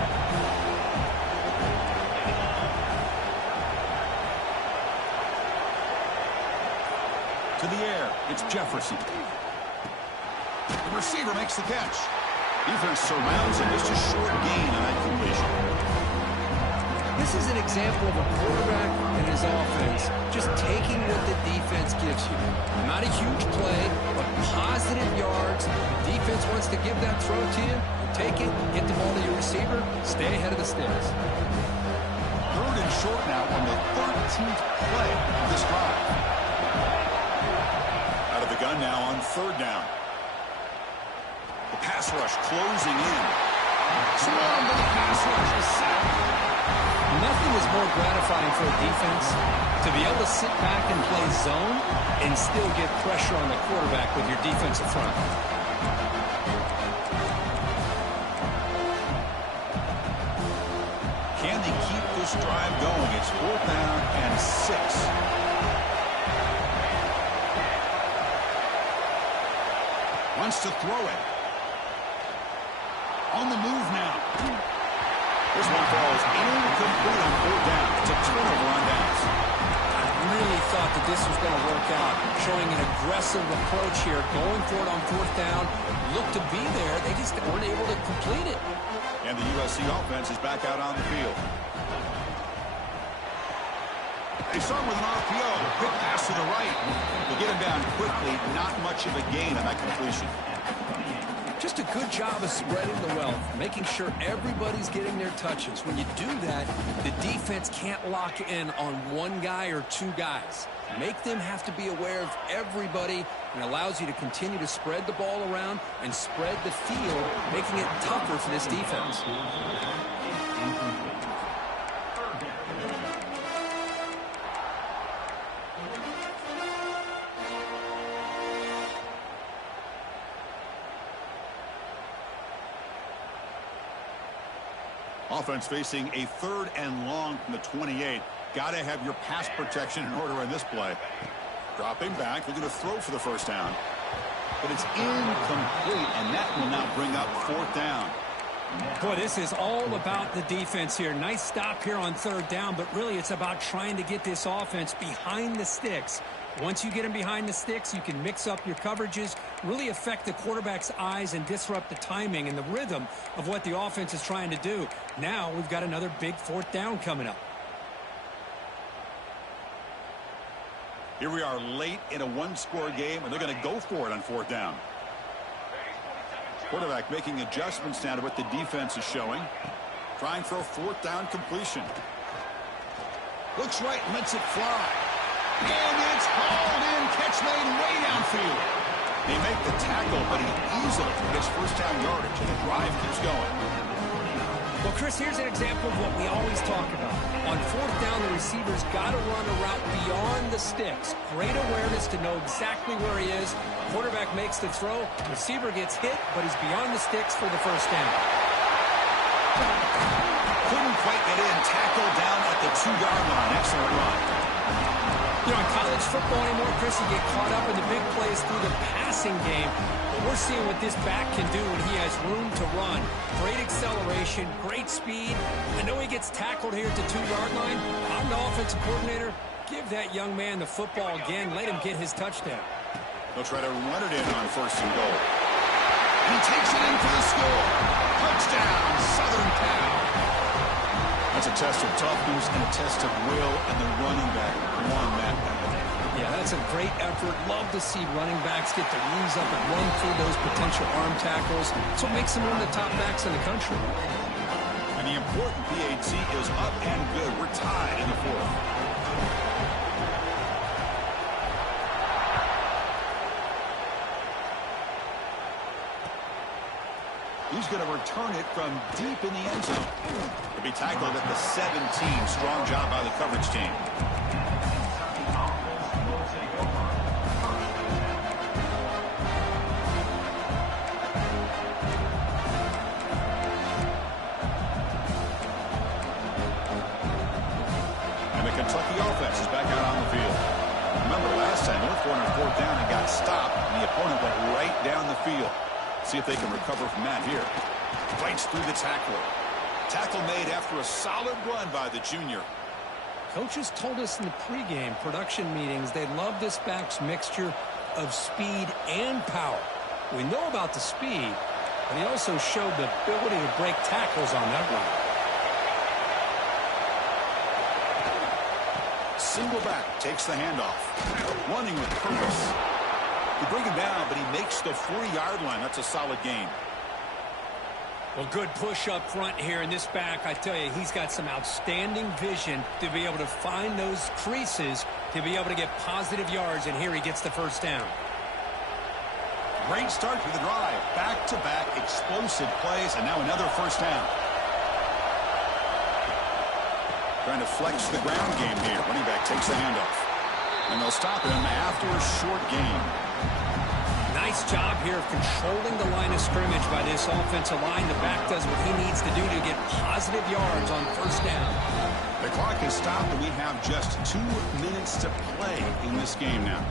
To the air, it's Jefferson. The receiver makes the catch. Defense surrounds him. Just a short gain on that completion. This is an example of a quarterback and his offense just taking what the defense gives you. Not a huge play, but positive yards. The defense wants to give that throw to you. Take it, get the ball to your receiver, stay ahead of the sticks. 3rd and short now on the 13th play of this drive. Out of the gun now on 3rd down. The pass rush closing in. Swarmed by the pass rush. A sack. Nothing is more gratifying for a defense to be able to sit back and play zone and still get pressure on the quarterback with your defensive front. Can they keep this drive going? It's 4th down and 6. Wants to throw it. On the move now. This one falls incomplete on 4th down. It's a turnover on downs. I really thought that this was going to work out, showing an aggressive approach here, going for it on 4th down. Looked to be there. They just weren't able to complete it. And the USC offense is back out on the field. They start with an RPO. Quick pass to the right. They get him down quickly. Not much of a gain on that completion. Just a good job of spreading the wealth, making sure everybody's getting their touches. When you do that, the defense can't lock in on one guy or two guys. Make them have to be aware of everybody, and allows you to continue to spread the ball around and spread the field, making it tougher for this defense. Offense facing a 3rd and long from the 28. Got to have your pass protection in order in this play. Dropping back, looking to throw for the 1st down. But it's incomplete, and that will now bring up 4th down. Boy, this is all about the defense here. Nice stop here on 3rd down, but really it's about trying to get this offense behind the sticks. Once you get them behind the sticks, you can mix up your coverages, really affect the quarterback's eyes and disrupt the timing and the rhythm of what the offense is trying to do. Now we've got another big 4th down coming up. Here we are late in a one-score game, and they're going to go for it on 4th down. Quarterback making adjustments now to what the defense is showing. Trying for a 4th down completion. Looks right, lets it fly. And it's hauled in. Catch made way downfield. They make the tackle, but he easily gets 1st down yardage, and the drive keeps going. Well, Chris, here's an example of what we always talk about. On 4th down, the receiver's got to run a route beyond the sticks. Great awareness to know exactly where he is. Quarterback makes the throw. Receiver gets hit, but he's beyond the sticks for the 1st down. Couldn't quite get in. Tackle down at the 2-yard line. Excellent run. You know, in college football anymore, Chris, you get caught up in the big plays through the passing game. But we're seeing what this back can do when he has room to run. Great acceleration, great speed. I know he gets tackled here at the 2-yard line. I'm the offensive coordinator. Give that young man the football again. Let him get his touchdown. They'll try to run it in on 1st and goal. And he takes it in for the score. Touchdown, Southern Cal. That's a test of toughness and a test of will, and the running back won that battle. Yeah, that's a great effort. Love to see running backs get their knees up and run through those potential arm tackles. That's what makes them one of the top backs in the country. And the important PAT is up and good. We're tied in the 4th. He's going to return it from deep in the end zone. He'll be tackled at the 17. Strong job by the coverage team. And the Kentucky offense is back out on the field. Remember last time, they went for it on 4th down and got stopped, and the opponent went right down the field. See if they can recover from that here. Fights through the tackler. Tackle made after a solid run by the junior. Coaches told us in the pregame production meetings they love this back's mixture of speed and power. We know about the speed, but he also showed the ability to break tackles on that run. Single back takes the handoff. Running with purpose. They bring him down, but he makes the 40-yard line. That's a solid gain. Well, good push up front here in this back. I tell you, he's got some outstanding vision to be able to find those creases to be able to get positive yards, and here he gets the first down. Great start to the drive. Back-to-back explosive plays, and now another first down. Trying to flex the ground game here. Running back takes the handoff. And they'll stop him after a short gain. Nice job here of controlling the line of scrimmage by this offensive line. The back does what he needs to do to get positive yards on first down. The clock is stopped, and we have just 2 minutes to play in this game now.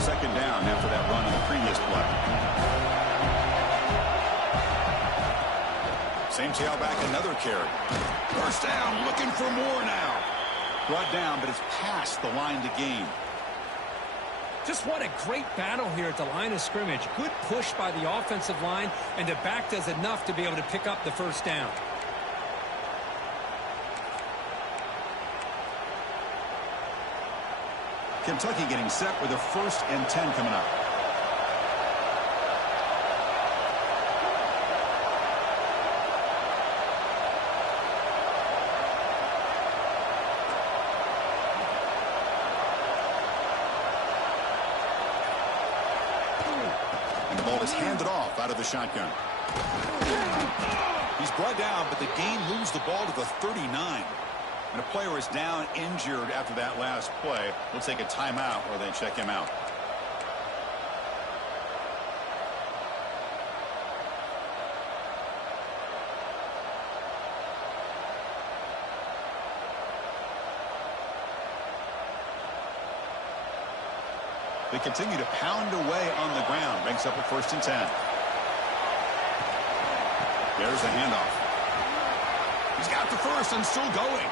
Second down after that run on the previous play. Same tailback, another carry. First down, looking for more now. Brought down, but it's past the line to gain. Just what a great battle here at the line of scrimmage. Good push by the offensive line, and the back does enough to be able to pick up the first down. Kentucky getting set with a 1st and 10 coming up. And the ball is handed off out of the shotgun. He's brought down, but the gain moves the ball to the 39. And a player is down injured after that last play. We'll take a timeout or they check him out. They continue to pound away on the ground. Brings up a 1st and 10. There's the handoff. He's got the first and still going.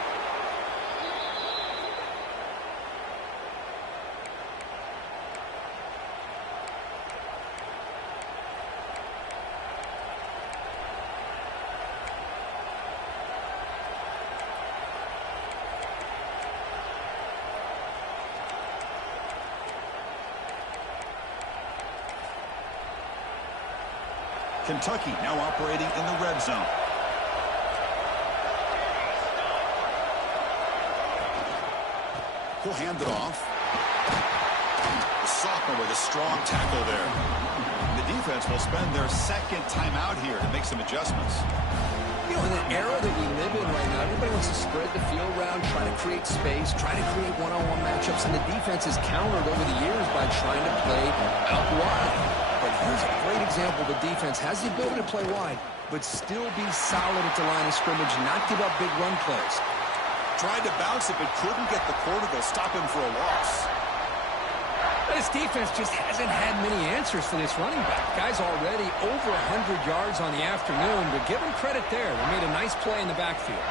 Kentucky now operating in the red zone. He'll hand it off. The sophomore with a strong tackle there. And the defense will spend their 2nd timeout here to make some adjustments. You know, in the era that we live in right now, everybody wants to spread the field around, try to create space, try to create one-on-one matchups, and the defense is countered over the years by trying to play out wide. But here's a great example. The defense has the ability to play wide, but still be solid at the line of scrimmage, not give up big run plays. Tried to bounce it, but couldn't get the quarter. They'll stop him for a loss. But his defense just hasn't had many answers for this running back. Guy's already over 100 yards on the afternoon, but give him credit there. They made a nice play in the backfield.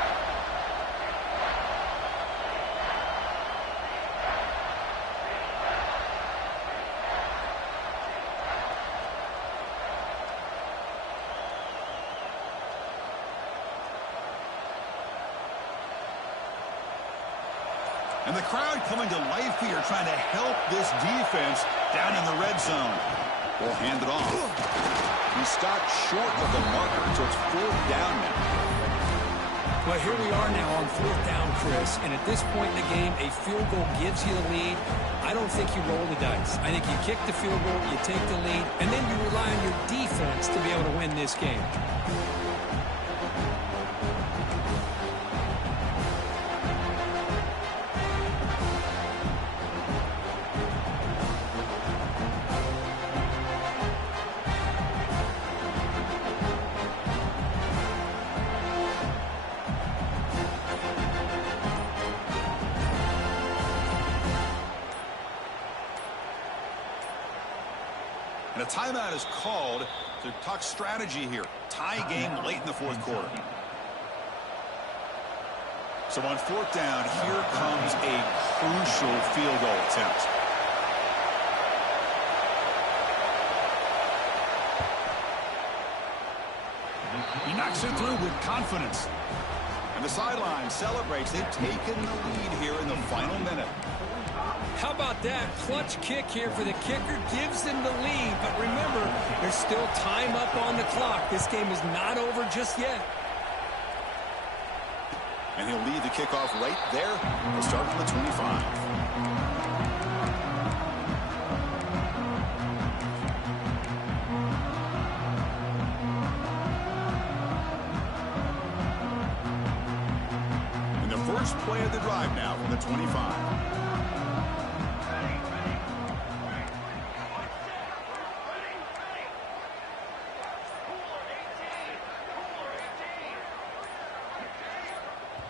And the crowd coming to life here, trying to help this defense down in the red zone. We'll hand it off. He stopped short of the marker, so it's 4th down now. Well, here we are now on 4th down, Chris. And at this point in the game, a field goal gives you the lead. I don't think you roll the dice. I think you kick the field goal, you take the lead, and then you rely on your defense to be able to win this game. And a timeout is called to talk strategy here. Tie game late in the 4th quarter. So on 4th down, here comes a crucial field goal attempt. He knocks it through with confidence. And the sideline celebrates. They've taken the lead here in the final minute. How about that? Clutch kick here for the kicker. Gives them the lead. But remember, there's still time up on the clock. This game is not over just yet. And he'll lead the kickoff right there. We'll start from the 25. First play of the drive now from the 25.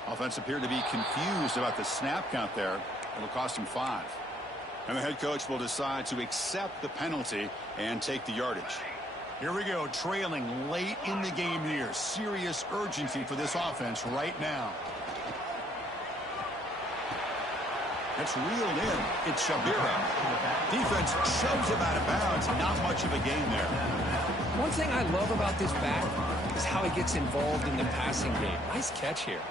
Offense appeared to be confused about the snap count there. It'll cost him 5. And the head coach will decide to accept the penalty and take the yardage. Here we go, trailing late in the game here. Serious urgency for this offense right now. That's reeled in. It's Shabira. Defense shoves him out of bounds. Not much of a gain there. One thing I love about this back is how he gets involved in the passing game. Nice catch here.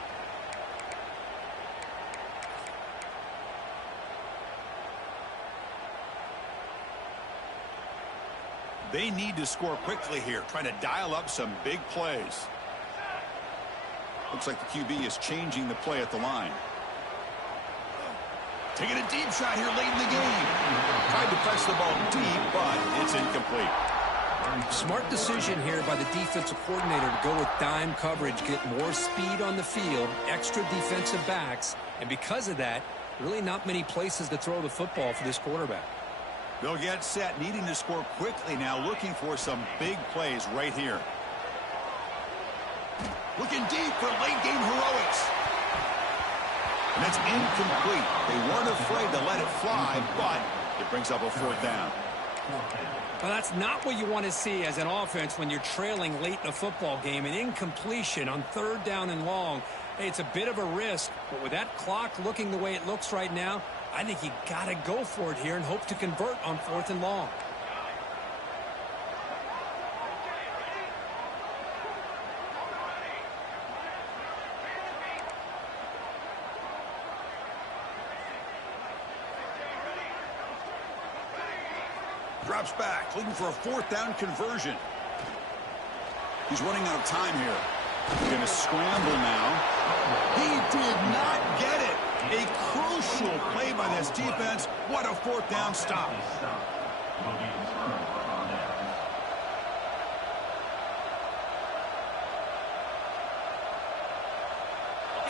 They need to score quickly here, trying to dial up some big plays. Looks like the QB is changing the play at the line. Taking a deep shot here late in the game. Tried to press the ball deep, but it's incomplete. Smart decision here by the defensive coordinator to go with dime coverage, get more speed on the field, extra defensive backs, and because of that, really not many places to throw the football for this quarterback. They'll get set, needing to score quickly now, looking for some big plays right here. Looking deep for late-game heroics. And that's incomplete. They weren't afraid to let it fly, but it brings up a 4th down. Well, that's not what you want to see as an offense when you're trailing late in a football game. An incompletion on 3rd down and long. Hey, it's a bit of a risk, but with that clock looking the way it looks right now, I think you got to go for it here and hope to convert on 4th and long. Drops back, looking for a 4th down conversion. He's running out of time here. He's going to scramble now. He did not get it. A crucial play by this defense. What a 4th down stop.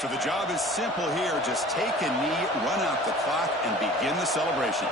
So the job is simple here. Just take a knee, run out the clock, and begin the celebration.